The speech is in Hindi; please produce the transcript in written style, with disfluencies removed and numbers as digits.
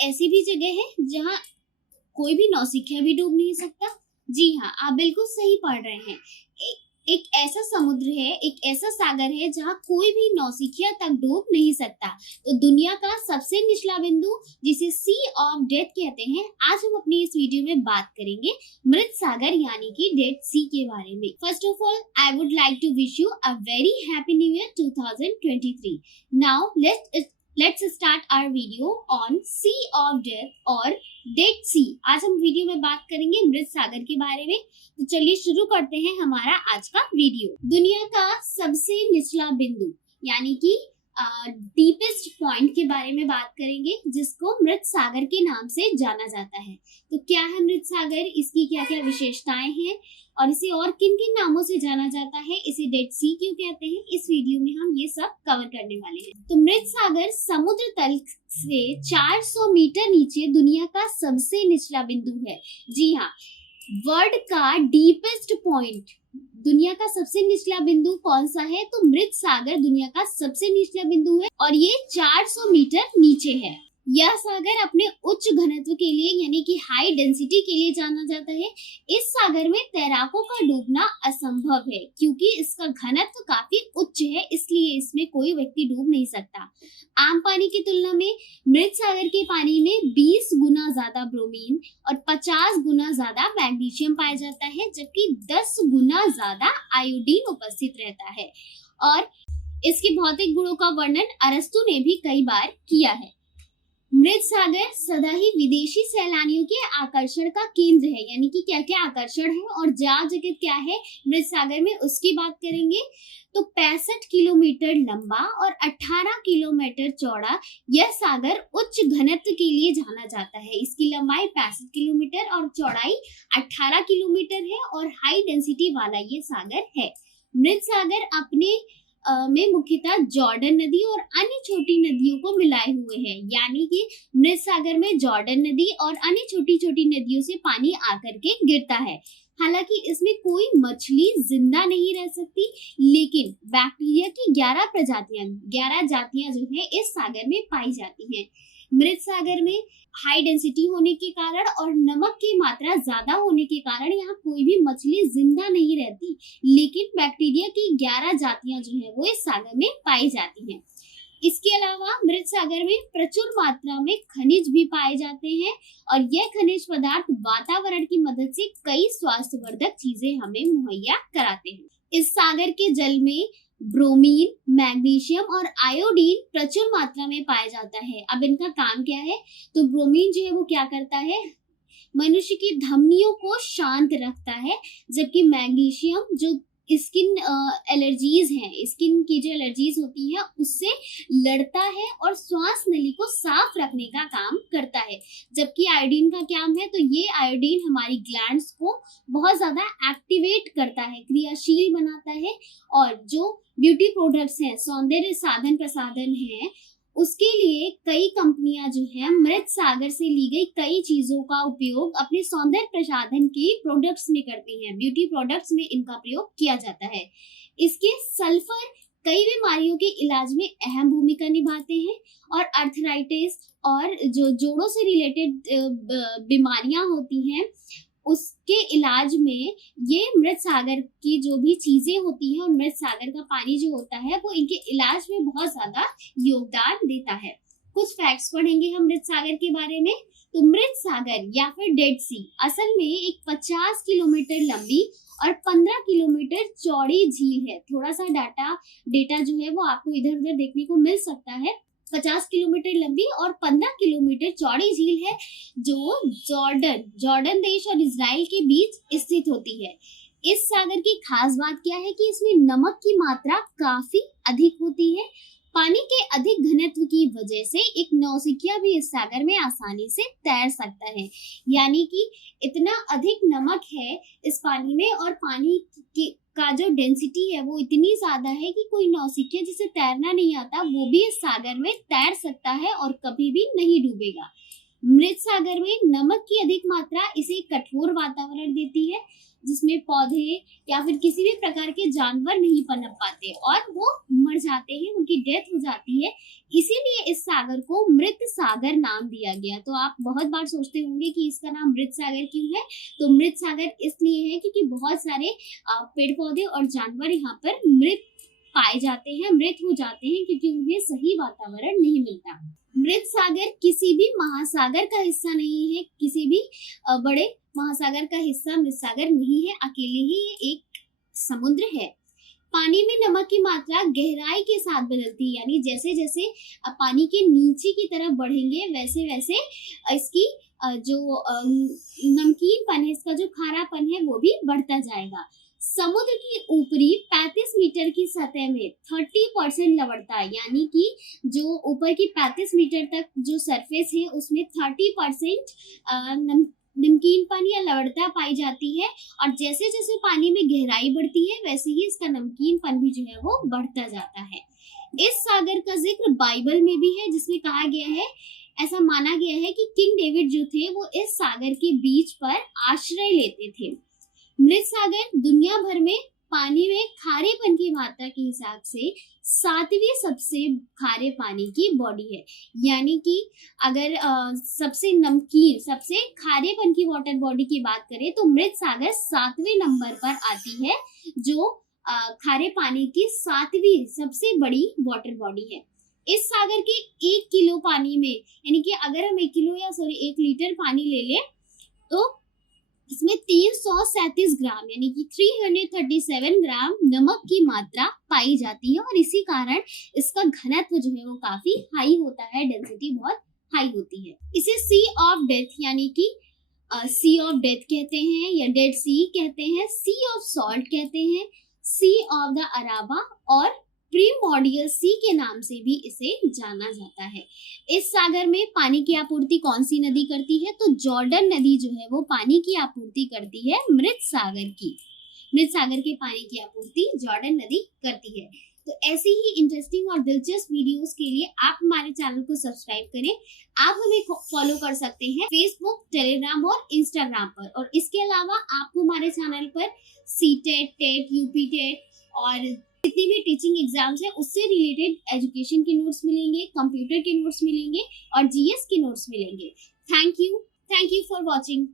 ऐसी भी जगह है जहाँ कोई भी नौसिखिया भी डूब नहीं सकता। जी हाँ, आप बिल्कुल सही पढ़ रहे हैं। एक ऐसा समुद्र है, एक ऐसा सागर है जहाँ कोई भी नौसिखिया तक डूब नहीं सकता। तो दुनिया का सबसे निचला बिंदु जिसे सी ऑफ डेथ कहते हैं, आज हम अपनी इस वीडियो में बात करेंगे मृत सागर यानी कि डेड सी के बारे में। First of all I would like to wish you a very happy new year 2023। Now let's start our video on sea of death और डेड सी। आज हम वीडियो में बात करेंगे मृत सागर के बारे में। तो चलिए शुरू करते हैं हमारा आज का वीडियो। दुनिया का सबसे निचला बिंदु यानी कि डीपेस्ट पॉइंट के बारे में बात करेंगे, जिसको मृत सागर के नाम से जाना जाता है। तो क्या है मृत सागर, इसकी क्या क्या विशेषताएं हैं और इसे और किन किन नामों से जाना जाता है, इसे डेड सी क्यों कहते हैं, इस वीडियो में हम ये सब कवर करने वाले हैं। तो मृत सागर समुद्र तल से 400 मीटर नीचे दुनिया का सबसे निचला बिंदु है। जी हाँ, वर्ल्ड का डीपेस्ट पॉइंट, दुनिया का सबसे निचला बिंदु कौन सा है? तो मृत सागर दुनिया का सबसे निचला बिंदु है और ये 400 मीटर नीचे है। यह सागर अपने उच्च घनत्व के लिए यानी कि हाई डेंसिटी के लिए जाना जाता है। इस सागर में तैराकों का डूबना असंभव है क्योंकि इसका घनत्व काफी उच्च है, इसलिए इसमें कोई व्यक्ति डूब नहीं सकता। आम पानी की तुलना में मृत सागर के पानी में 20 गुना ज्यादा ब्रोमीन और 50 गुना ज्यादा मैग्नीशियम पाया जाता है, जबकि 10 गुना ज्यादा आयोडीन उपस्थित रहता है। और इसके भौतिक गुणों का वर्णन अरस्तु ने भी कई बार किया है। मृत सागर सदा ही विदेशी सैलानियों के आकर्षण का केंद्र है, यानी कि क्या क्या आकर्षण है और जगह क्या है मृत सागर में, उसकी बात करेंगे। तो 65 किलोमीटर लंबा और 18 किलोमीटर चौड़ा यह सागर उच्च घनत्व के लिए जाना जाता है। इसकी लंबाई 65 किलोमीटर और चौड़ाई 18 किलोमीटर है और हाई डेंसिटी वाला ये सागर है। मृत सागर अपने में मुख्यतः जॉर्डन नदी और अन्य छोटी नदियों को मिलाए हुए हैं, यानी कि मृत सागर में जॉर्डन नदी और अन्य छोटी छोटी नदियों से पानी आकर के गिरता है। हालांकि इसमें कोई मछली जिंदा नहीं रह सकती, लेकिन बैक्टीरिया की 11 जातियां जो है इस सागर में पाई जाती हैं। मृत सागर में हाई डेंसिटी होने के कारण और नमक की मात्रा ज्यादा होने के कारण यहाँ कोई भी मछली जिंदा नहीं रहती, लेकिन बैक्टीरिया की 11 जातियां जो है वो इस सागर में पाई जाती हैं। इसके अलावा मृत सागर में प्रचुर मात्रा में खनिज भी पाए जाते हैं और यह खनिज पदार्थ वातावरण की मदद से कई स्वास्थ्यवर्धक चीजें हमें मुहैया कराते हैं। इस सागर के जल में ब्रोमीन, मैग्नीशियम और आयोडीन प्रचुर मात्रा में पाया जाता है। अब इनका काम क्या है? तो ब्रोमीन जो है वो क्या करता है? मनुष्य की धमनियों को शांत रखता है, जबकि मैग्नीशियम जो स्किन एलर्जीज हैं, स्किन की जो एलर्जीज होती हैं उससे लड़ता है और श्वास नली को साफ रखने का काम करता है। जबकि आयोडीन का क्या है? तो ये आयोडीन हमारी ग्लैंड्स को बहुत ज्यादा एक्टिवेट करता है, क्रियाशील बनाता है और जो ब्यूटी प्रोडक्ट्स हैं, सौंदर्य साधन प्रसाधन हैं, उसके लिए कई कंपनियां जो है मृत सागर से ली गई कई चीजों का उपयोग अपने सौंदर्य प्रसाधन के प्रोडक्ट्स में करती हैं। ब्यूटी प्रोडक्ट्स में इनका प्रयोग किया जाता है। इसके सल्फर कई बीमारियों के इलाज में अहम भूमिका निभाते हैं और अर्थराइटिस और जो जोड़ों से रिलेटेड बीमारियां होती हैं उसके इलाज में ये मृत सागर की जो भी चीजें होती हैं और मृत सागर का पानी जो होता है वो इनके इलाज में बहुत ज्यादा योगदान देता है। कुछ फैक्ट्स पढ़ेंगे हम मृत सागर के बारे में। तो मृत सागर या फिर डेड सी असल में एक 50 किलोमीटर लंबी और 15 किलोमीटर चौड़ी झील है। थोड़ा सा डेटा जो है वो आपको इधर उधर देखने को मिल सकता है। 50 किलोमीटर लंबी और 15 किलोमीटर चौड़ी झील है जो जॉर्डन देश और इजराइल के बीच स्थित होती है। इस सागर की खास बात क्या है कि इसमें नमक की मात्रा काफी अधिक होती है। पानी के अधिक घनत्व की वजह से एक नौसिखिया भी इस सागर में आसानी से तैर सकता है, यानी कि इतना अधिक नमक है इस पानी में और पानी का जो डेंसिटी है वो इतनी ज्यादा है कि कोई नौसिखिया जिसे तैरना नहीं आता वो भी इस सागर में तैर सकता है और कभी भी नहीं डूबेगा। मृत सागर में नमक की अधिक मात्रा इसे कठोर वातावरण देती है, जिसमें पौधे या फिर किसी भी प्रकार के जानवर नहीं पनप पाते और वो मर जाते हैं, उनकी डेथ हो जाती है। इसीलिए इस सागर को मृत सागर नाम दिया गया। तो आप बहुत बार सोचते होंगे कि इसका नाम मृत सागर क्यों है। तो मृत सागर इसलिए है क्योंकि बहुत सारे पेड़ पौधे और जानवर यहाँ पर मृत पाए जाते हैं, मृत हो जाते हैं, क्योंकि उन्हें सही वातावरण नहीं मिलता। मृत सागर किसी भी महासागर का हिस्सा नहीं है, किसी भी बड़े महासागर का हिस्सा मृत सागर नहीं है, अकेले ही ये एक समुद्र है। पानी में नमक की मात्रा गहराई के साथ बदलती है, यानी जैसे जैसे पानी के नीचे की तरफ बढ़ेंगे वैसे वैसे इसकी जो नमकीनपन है, इसका जो खारापन है वो भी बढ़ता जाएगा। समुद्र की ऊपरी 35 मीटर की सतह में 30% लवणता, यानी कि जो ऊपर की 35 मीटर तक जो सरफेस है उसमें 30% नमकीनपन या लवणता पाई जाती है। और जैसे जैसे पानी में गहराई बढ़ती है वैसे ही इसका नमकीनपन भी जो है वो बढ़ता जाता है। इस सागर का जिक्र बाइबल में भी है, जिसमें कहा गया है, ऐसा माना गया है कि किंग डेविड जो थे वो इस सागर के बीच पर आश्रय लेते थे। मृत सागर दुनिया भर में पानी में खारेपन की मात्रा के हिसाब से 7वीं सबसे खारे पानी की बॉडी है, यानी कि अगर सबसे नमकीन, सबसे खारेपन की वाटर बॉडी की बात करें तो मृत सागर 7वें नंबर पर आती है, जो खारे पानी की 7वीं सबसे बड़ी वाटर बॉडी है। इस सागर के 1 किलो पानी में, यानी कि अगर हम 1 लीटर पानी ले लें तो इसमें 337 ग्राम यानी कि 337 ग्राम नमक की मात्रा पाई जाती है, और इसी कारण इसका घनत्व जो है वो काफी हाई होता है, डेंसिटी बहुत हाई होती है। इसे सी ऑफ डेथ यानी कि सी ऑफ डेथ कहते हैं, या डेड सी कहते हैं, सी ऑफ सॉल्ट कहते हैं, सी ऑफ द अराबा और प्रीमोर्डियल सी के नाम से भी इसे जाना जाता है। इस सागर में पानी की आपूर्ति कौन सी नदी करती है? तो जॉर्डन नदी जो है वो पानी की आपूर्ति करती है मृत सागर की। मृत सागर के पानी की आपूर्ति जॉर्डन नदी करती है। तो ऐसी ही इंटरेस्टिंग और दिलचस्प वीडियोस के लिए आप हमारे चैनल को सब्सक्राइब करें। आप हमें फॉलो कर सकते हैं फेसबुक, टेलीग्राम और इंस्टाग्राम पर। और इसके अलावा आपको हमारे चैनल पर सीटेट, टेट, यूपी टेट और जितनी भी टीचिंग एग्जाम्स है उससे रिलेटेड एजुकेशन के नोट्स मिलेंगे, कंप्यूटर के नोट्स मिलेंगे और जीएस के नोट्स मिलेंगे। Thank you for watching.